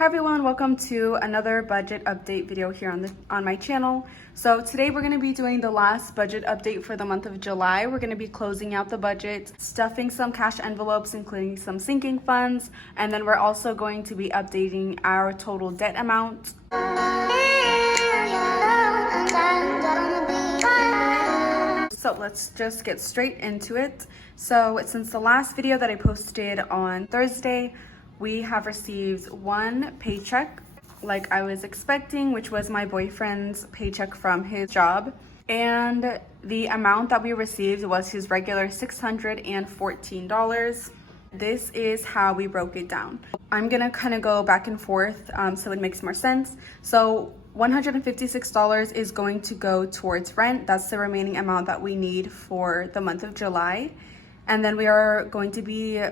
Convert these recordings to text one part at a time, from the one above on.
Hi everyone, welcome to another budget update video here on my channel. So today we're going to be doing the last budget update for the month of July. We're going to be closing out the budget, stuffing some cash envelopes, including some sinking funds, and then we're also going to be updating our total debt amount. So let's just get straight into it. So since the last video that I posted on Thursday, we have received one paycheck like I was expecting, which was my boyfriend's paycheck from his job. And the amount that we received was his regular $614. This is how we broke it down. I'm gonna kind of go back and forth so it makes more sense. So $156 is going to go towards rent. That's the remaining amount that we need for the month of July. And then we are going to be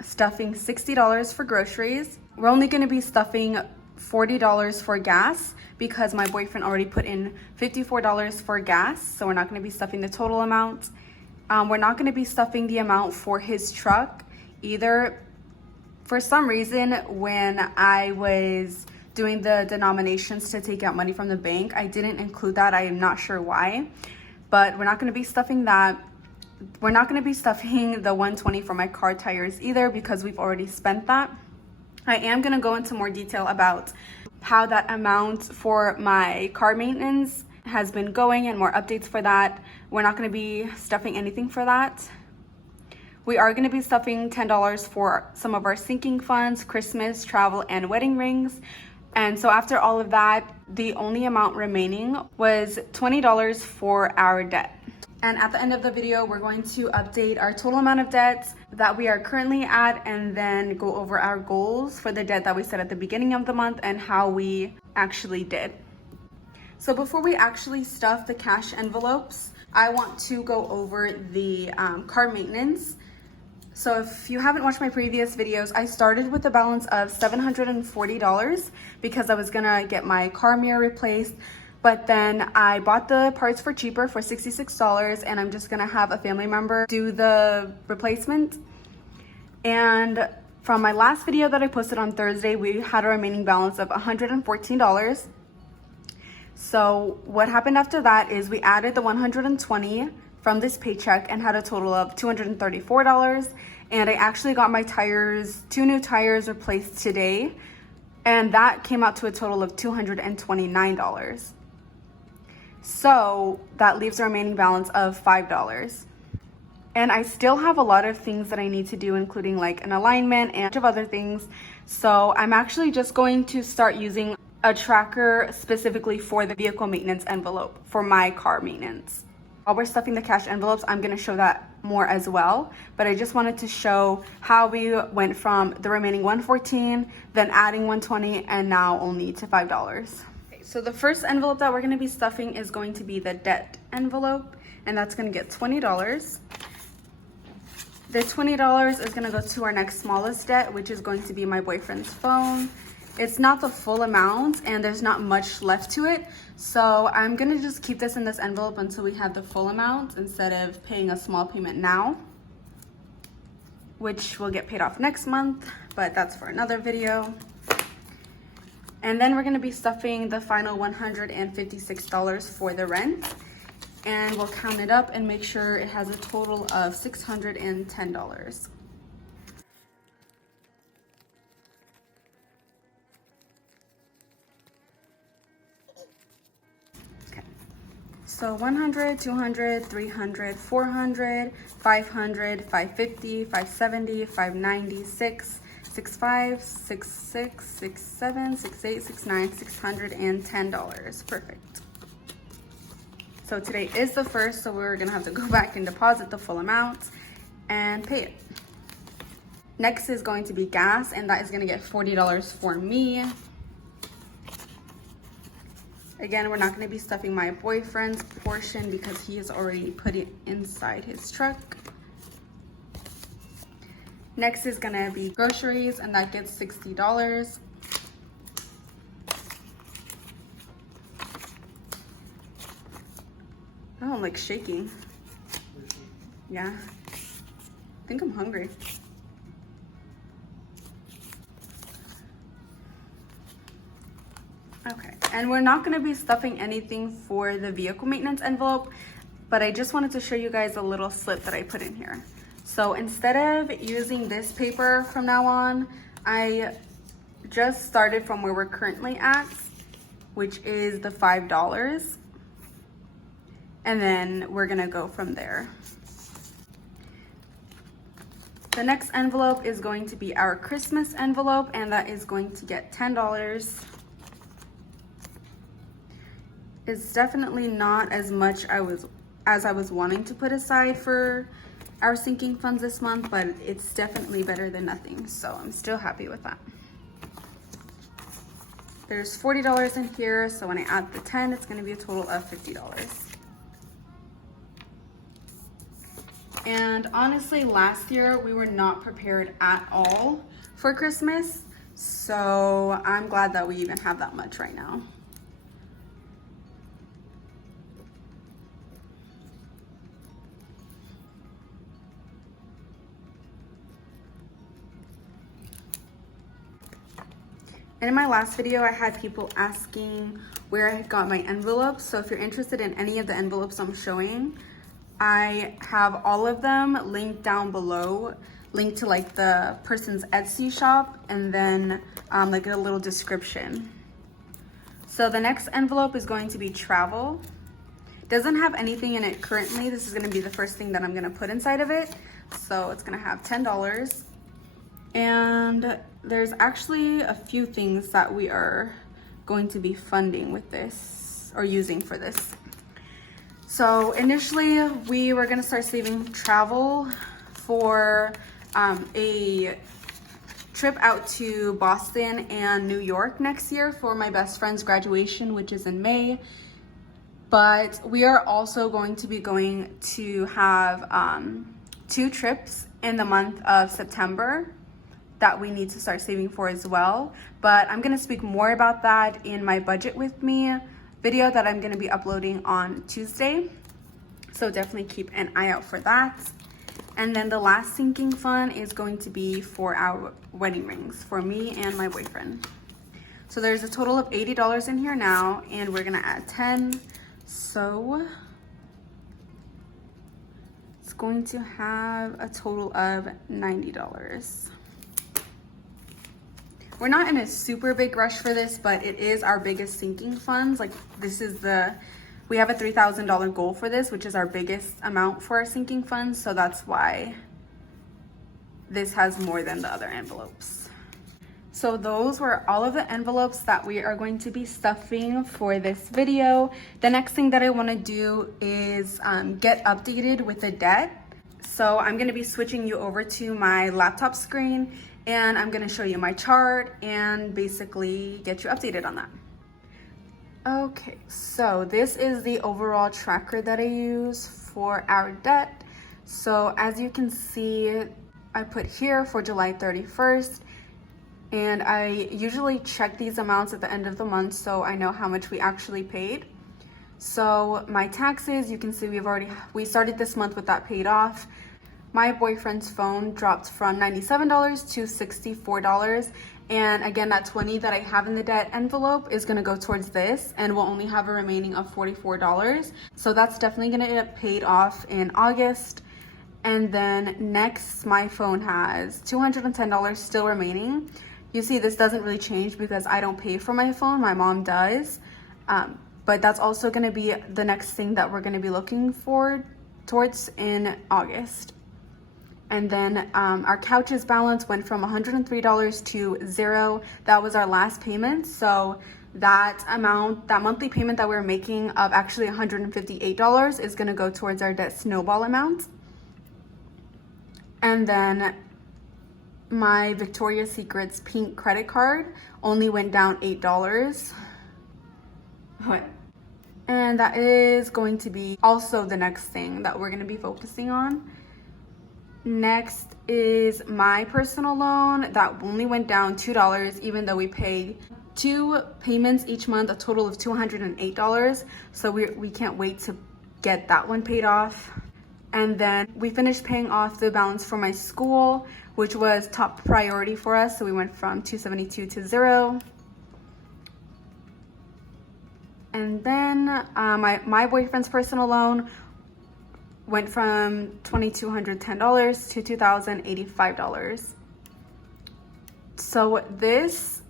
stuffing $60 for groceries. We're only going to be stuffing $40 for gas because my boyfriend already put in $54 for gas, so we're not going to be stuffing the total amount. We're not going to be stuffing the amount for his truck either. For some reason, when I was doing the denominations to take out money from the bank, I didn't include that. I am not sure why, but we're not going to be stuffing that. We're not going to be stuffing the $120 for my car tires either because we've already spent that. I am going to go into more detail about how that amount for my car maintenance has been going and more updates for that. We're not going to be stuffing anything for that. We are going to be stuffing $10 for some of our sinking funds, Christmas, travel, and wedding rings. And so after all of that, the only amount remaining was $20 for our debt. And at the end of the video, we're going to update our total amount of debt that we are currently at and then go over our goals for the debt that we set at the beginning of the month and how we actually did. So before we actually stuff the cash envelopes, I want to go over the car maintenance. So if you haven't watched my previous videos, I started with a balance of $740 because I was gonna get my car mirror replaced. But then I bought the parts for cheaper for $66 and I'm just gonna have a family member do the replacement. And from my last video that I posted on Thursday, we had a remaining balance of $114. So what happened after that is we added the $120 from this paycheck and had a total of $234. And I actually got my tires, 2 new tires replaced today. And that came out to a total of $229. So that leaves a remaining balance of $5. And I still have a lot of things that I need to do, including like an alignment and a bunch of other things. So I'm actually just going to start using a tracker specifically for the vehicle maintenance envelope for my car maintenance. While we're stuffing the cash envelopes, I'm going to show that more as well. But I just wanted to show how we went from the remaining $114, then adding $120, and now only to $5. So the first envelope that we're going to be stuffing is going to be the debt envelope, and that's going to get $20. The $20 is going to go to our next smallest debt, which is going to be my boyfriend's phone. It's not the full amount and there's not much left to it, so I'm going to just keep this in this envelope until we have the full amount instead of paying a small payment now, which will get paid off next month, but that's for another video. And then we're going to be stuffing the final $156 for the rent. And we'll count it up and make sure it has a total of $610. Okay. So 100, 200, 300, 400, 500, 550, 570, 590, 665, 66, 67, 68, 69, $610. Perfect. So today is the first, so we're gonna have to go back and deposit the full amount and pay it. Next is going to be gas, and that is gonna get $40 for me. Again, we're not gonna be stuffing my boyfriend's portion because he has already put it inside his truck. Next is gonna be groceries, and that gets $60. Oh, I'm like shaking. Yeah, I think I'm hungry. Okay, and we're not gonna be stuffing anything for the vehicle maintenance envelope, but I just wanted to show you guys a little slip that I put in here. So instead of using this paper from now on, I just started from where we're currently at, which is the $5. And then we're gonna go from there. The next envelope is going to be our Christmas envelope, and that is going to get $10. It's definitely not as much as I was wanting to put aside for our sinking funds this month, but it's definitely better than nothing, so I'm still happy with that. There's $40 in here, so when I add the 10, it's gonna be a total of $50. And honestly, last year we were not prepared at all for Christmas, so I'm glad that we even have that much right now. And in my last video, I had people asking where I got my envelopes. So if you're interested in any of the envelopes I'm showing, I have all of them linked down below, linked to like the person's Etsy shop, and then like a little description. So the next envelope is going to be travel. Doesn't have anything in it currently. This is gonna be the first thing that I'm gonna put inside of it. So it's gonna have $10. And there's actually a few things that we are going to be funding with this, or using for this. So initially we were gonna start saving travel for a trip out to Boston and New York next year for my best friend's graduation, which is in May. But we are also going to be going to have 2 trips in the month of September that we need to start saving for as well. But I'm gonna speak more about that in my budget with me video that I'm gonna be uploading on Tuesday. So definitely keep an eye out for that. And then the last sinking fund is going to be for our wedding rings for me and my boyfriend. So there's a total of $80 in here now, and we're gonna add 10. So it's going to have a total of $90. We're not in a super big rush for this, but it is our biggest sinking funds. Like we have a $3,000 goal for this, which is our biggest amount for our sinking funds. So that's why this has more than the other envelopes. So those were all of the envelopes that we are going to be stuffing for this video. The next thing that I want to do is get updated with the debt. So I'm going to be switching you over to my laptop screen, and I'm gonna show you my chart and basically get you updated on that. Okay, so this is the overall tracker that I use for our debt. So as you can see, I put here for July 31st, and I usually check these amounts at the end of the month so I know how much we actually paid. So my taxes, you can see we started this month with that paid off. My boyfriend's phone dropped from $97 to $64. And again, that $20 that I have in the debt envelope is gonna go towards this, and we'll only have a remaining of $44. So that's definitely gonna get paid off in August. And then next, my phone has $210 still remaining. You see, this doesn't really change because I don't pay for my phone, my mom does. But that's also gonna be the next thing that we're gonna be looking towards in August. And then our couches balance went from $103 to $0. That was our last payment. So that amount, that monthly payment that we were making of actually $158 is gonna go towards our debt snowball amount. And then my Victoria's Secret's pink credit card only went down $8. And that is going to be also the next thing that we're gonna be focusing on. Next is my personal loan that only went down $2, even though we pay 2 payments each month, a total of $208. So we can't wait to get that one paid off. And then we finished paying off the balance for my school, which was top priority for us. So we went from $272 to $0. And then my boyfriend's personal loan went from $2,210 to $2,085. So this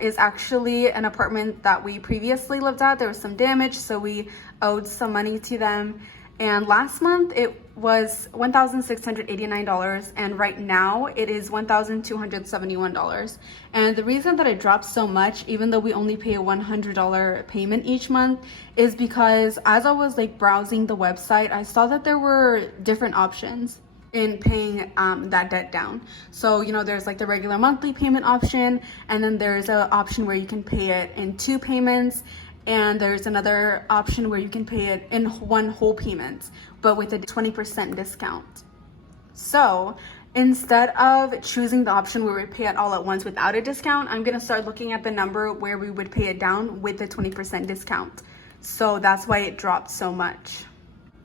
is actually an apartment that we previously lived at. There was some damage, so we owed some money to them. And last month it was $1,689, and right now it is $1,271. And the reason that it dropped so much, even though we only pay a $100 payment each month, is because as I was like browsing the website, I saw that there were different options in paying that debt down. So, you know, there's like the regular monthly payment option, and then there's an option where you can pay it in 2 payments, and there's another option where you can pay it in 1 whole payment, but with a 20% discount. So instead of choosing the option where we pay it all at once without a discount, I'm gonna start looking at the number where we would pay it down with the 20% discount. So that's why it dropped so much.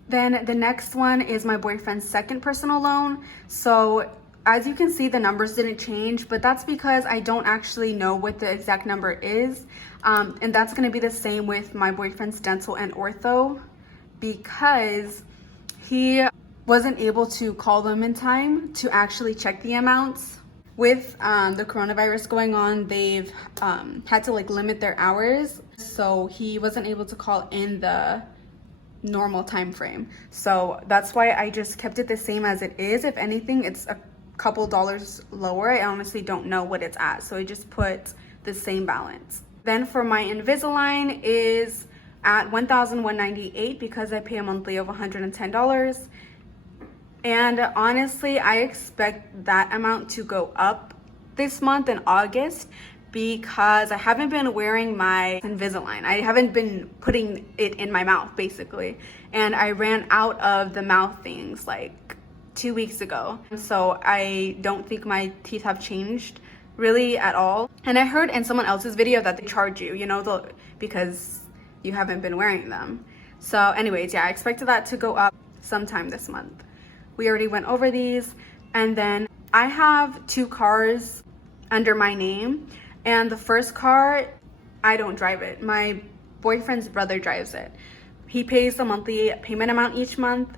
Then the next one is my boyfriend's second personal loan. So as you can see, the numbers didn't change, but that's because I don't actually know what the exact number is. And that's gonna be the same with my boyfriend's dental and ortho, because he wasn't able to call them in time to actually check the amounts. With the coronavirus going on, they've had to like limit their hours. So he wasn't able to call in the normal time frame. So that's why I just kept it the same as it is. If anything, it's a couple dollars lower. I honestly don't know what it's at, so I just put the same balance. Then for my Invisalign is at $1,198 because I pay a monthly of $110. And honestly, I expect that amount to go up this month in August because I haven't been wearing my Invisalign. I haven't been putting it in my mouth, basically. And I ran out of the mouth things like 2 weeks ago. So I don't think my teeth have changed really at all. And I heard in someone else's video that they charge you, you know, because you haven't been wearing them. So anyways, yeah, I expected that to go up sometime this month. We already went over these. And then I have 2 cars under my name. And the first car, I don't drive it. My boyfriend's brother drives it. He pays the monthly payment amount each month.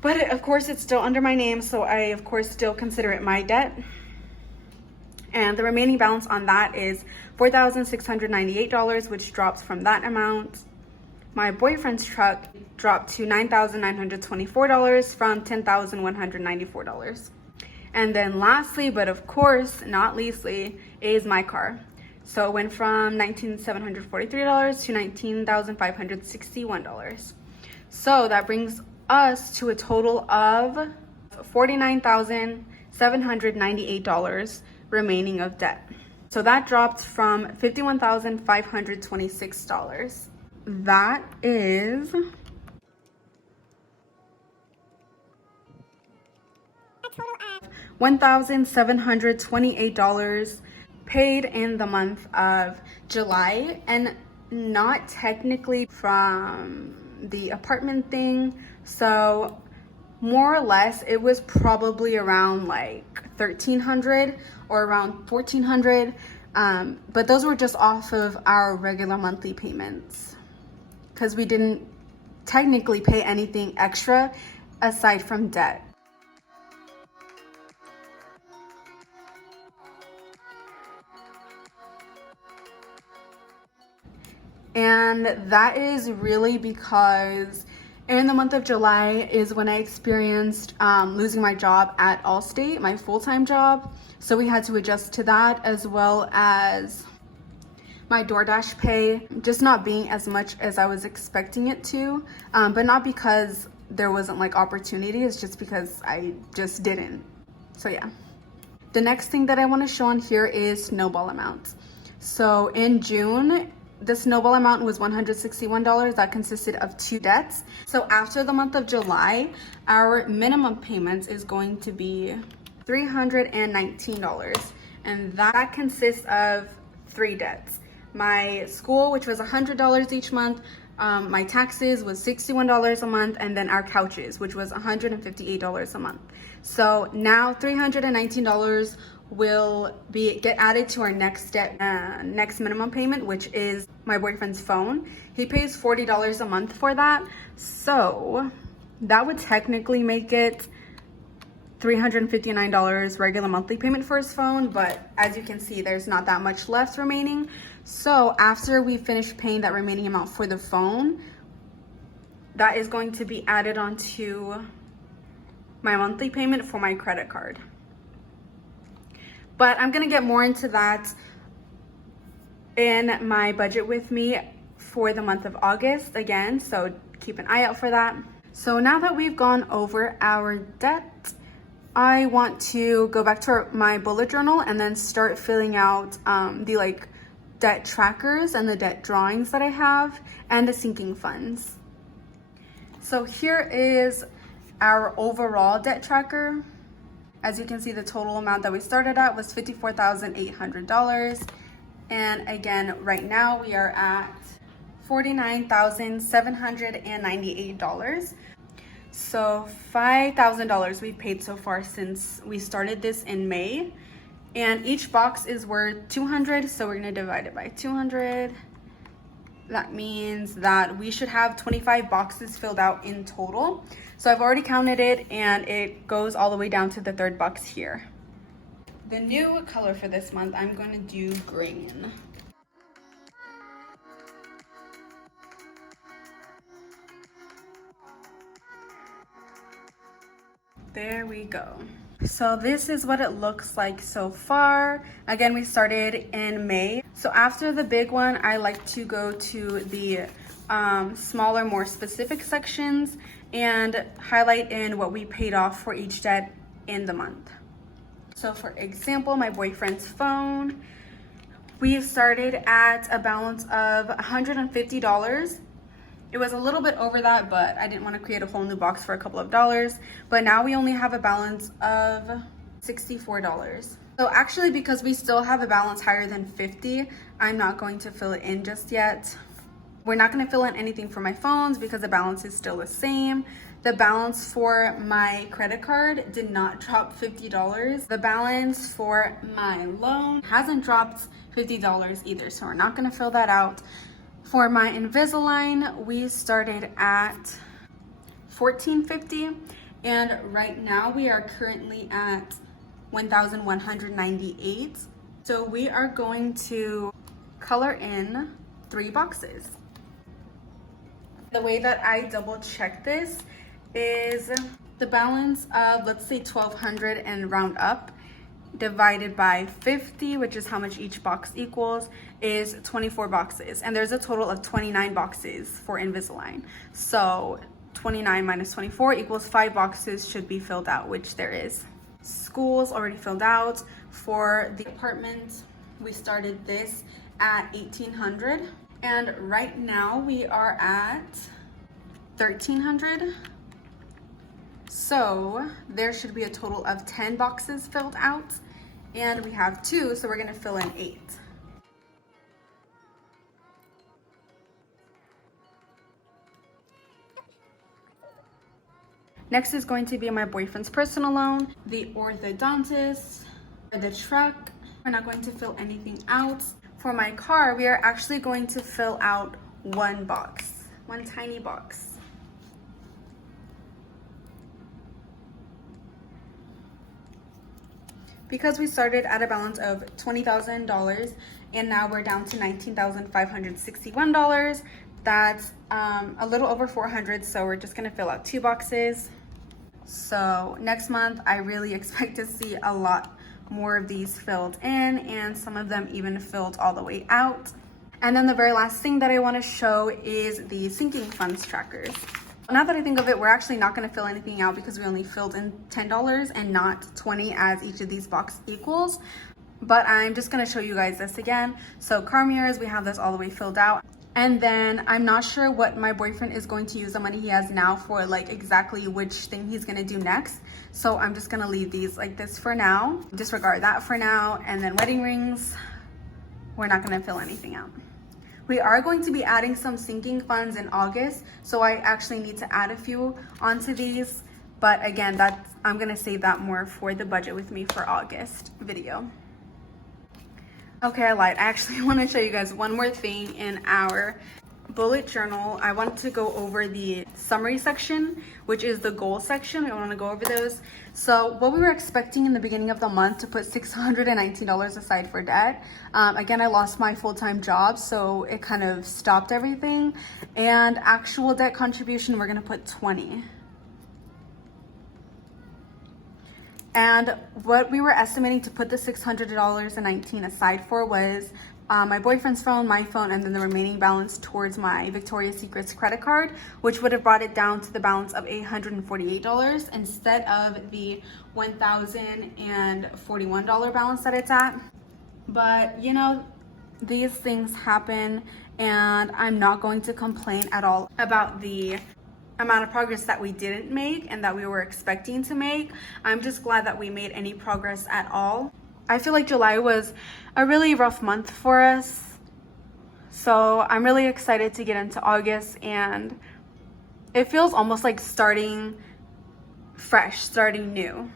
But of course, it's still under my name, so I, of course, still consider it my debt. And the remaining balance on that is $4,698, which drops from that amount. My boyfriend's truck dropped to $9,924 from $10,194. And then lastly, but of course not leastly, is my car. So it went from $19,743 to $19,561. So that brings us to a total of $49,798 remaining of debt. So that dropped from $51,526. That is $1,728 paid in the month of July, and not technically from the apartment thing. So more or less it was probably around like $1,300 or around $1,400, but those were just off of our regular monthly payments because we didn't technically pay anything extra aside from debt. And that is really because in the month of July is when I experienced losing my job at Allstate, my full-time job. So we had to adjust to that, as well as my DoorDash pay just not being as much as I was expecting it to, but not because there wasn't like opportunity, it's just because I just didn't. So yeah. The next thing that I want to show on here is snowball amounts. So in June, the snowball amount was $161. That consisted of 2 debts. So after the month of July, our minimum payments is going to be $319. And that consists of 3 debts. My school, which was $100 each month, my taxes was $61 a month, and then our couches, which was $158 a month. So now $319 will get added to our next debt, next minimum payment, which is my boyfriend's phone. He pays $40 a month for that. So that would technically make it $359 regular monthly payment for his phone, but as you can see, there's not that much left remaining. So after we finish paying that remaining amount for the phone, that is going to be added onto my monthly payment for my credit card. But I'm gonna get more into that in my budget with me for the month of August again, so keep an eye out for that. So now that we've gone over our debt, I want to go back to my bullet journal and then start filling out the debt trackers and the debt drawings that I have and the sinking funds. So here is our overall debt tracker. As you can see, the total amount that we started at was $54,800. And again, right now we are at $49,798. So $5,000 we've paid so far since we started this in May. And each box is worth 200, so we're gonna divide it by 200. That means that we should have 25 boxes filled out in total. So I've already counted it, and it goes all the way down to the third box here. The new color for this month, I'm gonna do green. There we go. So this is what it looks like so far. Again, we started in May. So after the big one, I like to go to the smaller, more specific sections and highlight in what we paid off for each debt in the month. So for example, my boyfriend's phone, we started at a balance of $150. It was a little bit over that, but I didn't want to create a whole new box for a couple of dollars. But now we only have a balance of $64. So actually, because we still have a balance higher than 50, I'm not going to fill it in just yet. We're not going to fill in anything for my phones because the balance is still the same. The balance for my credit card did not drop $50. The balance for my loan hasn't dropped $50 either, so we're not going to fill that out. For my Invisalign, we started at $1,450, and right now we are currently at $1,198. So we are going to color in 3 boxes. The way that I double check this is the balance of, let's say, $1,200 and round up, divided by 50, which is how much each box equals, is 24 boxes. And there's a total of 29 boxes for Invisalign. So 29 minus 24 equals 5 boxes should be filled out, which there is. School's already filled out. For the apartment, we started this at $1,800. And right now we are at $1,300. So there should be a total of 10 boxes filled out, and we have 2, so we're gonna fill in 8. Next is going to be my boyfriend's personal loan, the orthodontist, the truck. We're not going to fill anything out. For my car, we are actually going to fill out 1 box, 1 tiny box. Because we started at a balance of $20,000 and now we're down to $19,561, that's a little over $400, so we're just gonna fill out 2 boxes. So next month, I really expect to see a lot more of these filled in, and some of them even filled all the way out. And then the very last thing that I wanna show is the sinking funds trackers. Now that I think of it, we're actually not going to fill anything out because we only filled in $10 and not $20 as each of these boxes equals. But I'm just going to show you guys this again. So car mirrors, we have this all the way filled out. And then I'm not sure what my boyfriend is going to use the money he has now for, exactly which thing he's going to do next. So I'm just going to leave these like this for now. Disregard that for now. And then wedding rings, we're not going to fill anything out. We are going to be adding some sinking funds in August, so I actually need to add a few onto these, But again, I'm gonna save that more for the budget with me for August video. Okay, I lied. I actually want to show you guys one more thing in our bullet journal. I want to go over the summary section, which is the goal section. I want to go over those. So what we were expecting in the beginning of the month to put $619 aside for debt. Again, I lost my full-time job, so it kind of stopped everything. And actual debt contribution, we're going to put 20. And what we were estimating to put the $600.19 aside for was my boyfriend's phone, my phone, and then the remaining balance towards my Victoria's Secret's credit card, which would have brought it down to the balance of $848 instead of the $1,041 balance that it's at. But you know, these things happen, and I'm not going to complain at all about the amount of progress that we didn't make and that we were expecting to make. I'm just glad that we made any progress at all. I feel like July was a really rough month for us, so I'm really excited to get into August, and it feels almost like starting fresh, starting new.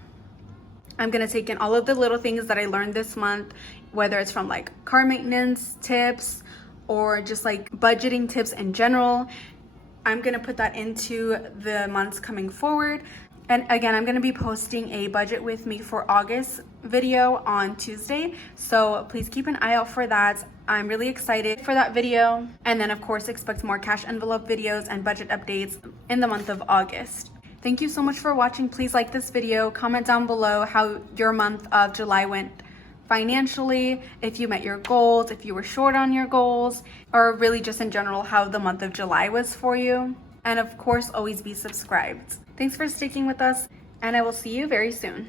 I'm gonna take in all of the little things that I learned this month, whether it's from like car maintenance tips or just like budgeting tips in general. I'm gonna put that into the months coming forward. And again, I'm gonna be posting a budget with me for August video on Tuesday. So please keep an eye out for that. I'm really excited for that video. And then of course, expect more cash envelope videos and budget updates in the month of August. Thank you so much for watching. Please like this video, comment down below how your month of July went financially, if you met your goals, if you were short on your goals, or really just in general how the month of July was for you. And of course, always be subscribed. Thanks for sticking with us, and I will see you very soon.